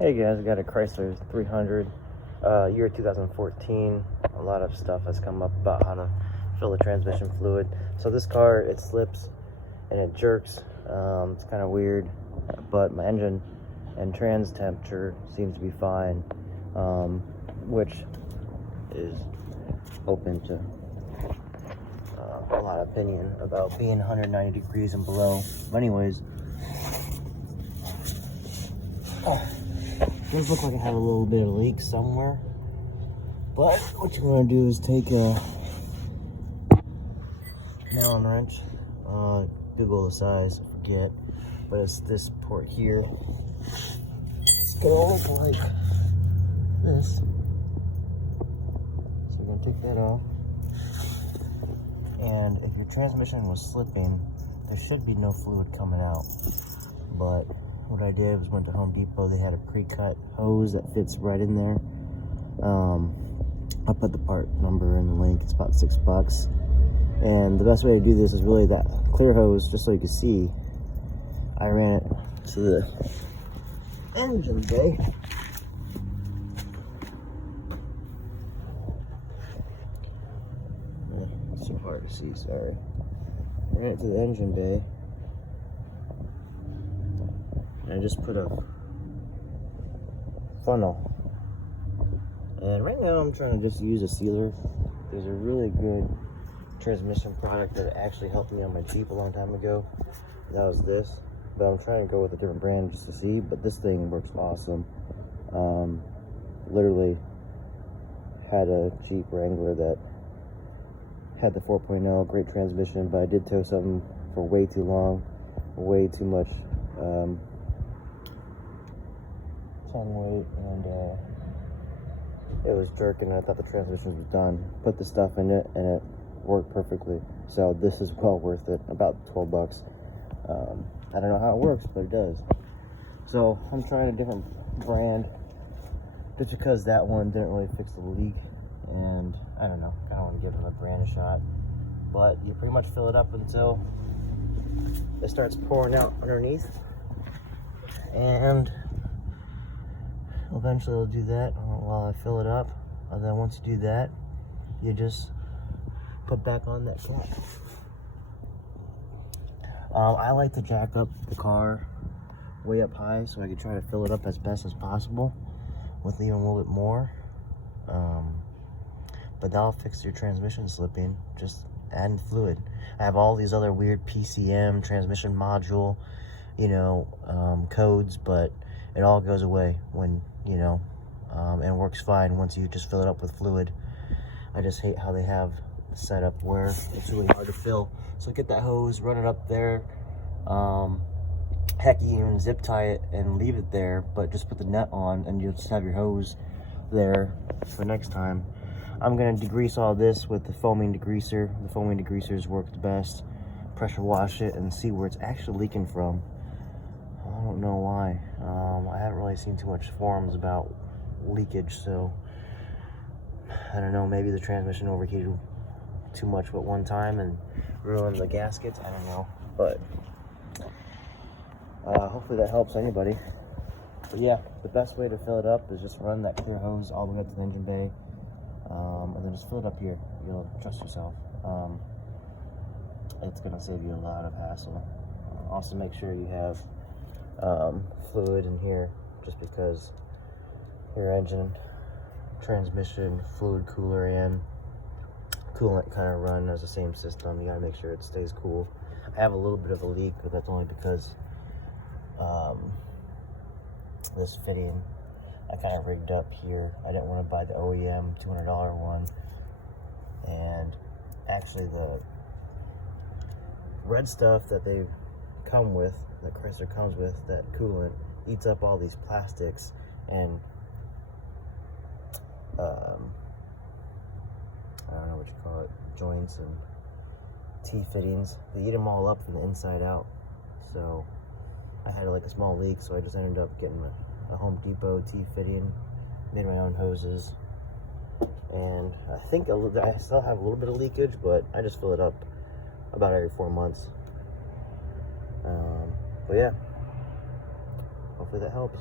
Hey guys, I got a Chrysler 300, year 2014. A lot of stuff has come up about how to fill the transmission fluid. So this car, it slips and it jerks. It's kind of weird, but my engine and trans temperature seems to be fine, which is open to a lot of opinion about being 190 degrees and below. But anyways, does look like I have a little bit of leak somewhere, but what you're going to do is take a Allen wrench, Google the size, I forget, but it's this port here. It's going to look like this. So we're going to take that off, and if your transmission was slipping, there should be no fluid coming out, but what I did was went to Home Depot. They had a pre-cut hose that fits right in there. I'll put the part number in the link. It's about $6. And the best way to do this is really that clear hose, just so you can see. I ran it to the engine bay. It's too hard to see, sorry. I ran it to the engine bay. And I just put a funnel. And right now I'm trying to just use a sealer. There's a really good transmission product that actually helped me on my Jeep a long time ago. That was this. But I'm trying to go with a different brand just to see. But this thing works awesome. Literally had a Jeep Wrangler that had the 4.0, great transmission, but I did tow something for way too long, way too much tongue weight, and it was jerking. I thought the transmission was done. Put the stuff in it and it worked perfectly. So this is well worth it, about $12. I don't know how it works, but it does. So I'm trying a different brand just because that one didn't really fix the leak, and I don't know, I don't want to give them a brand a shot, but you pretty much fill it up until it starts pouring out underneath, and eventually it'll do that while I fill it up. And then once you do that, you just put back on that cap. I like to jack up the car way up high so I can try to fill it up as best as possible with even a little bit more. But that'll fix your transmission slipping, just adding fluid. I have all these other weird PCM, transmission module, codes, but it all goes away when, and works fine once you just fill it up with fluid. I just hate how they have the setup where it's really hard to fill. So get that hose, run it up there. Heck, you can even zip tie it and leave it there, but just put the net on and you'll just have your hose there for next time. I'm gonna degrease all this with the foaming degreaser. The foaming degreasers work the best. Pressure wash it and see where it's actually leaking from. I don't know why. I haven't really seen too much forums about leakage, so I don't know, maybe the transmission overheated too much at one time and ruined the gaskets. I don't know, but hopefully that helps anybody. But yeah, the best way to fill it up is just run that clear hose all the way up to the engine bay, and then just fill it up here. You'll trust yourself. It's gonna save you a lot of hassle. Also make sure you have fluid in here, just because your engine, transmission, fluid cooler, and coolant kind of run as the same system. You gotta make sure it stays cool. I have a little bit of a leak, but that's only because this fitting I kind of rigged up here. I didn't want to buy the OEM $200 one, and actually the red stuff that they come with, that Chrysler comes with, that coolant eats up all these plastics and I don't know what you call it, joints and T-fittings. They eat them all up from the inside out. So I had like a small leak, so I just ended up getting a Home Depot T-fitting, made my own hoses, and I think I still have a little bit of leakage, but I just fill it up about every 4 months. But yeah, hopefully that helps.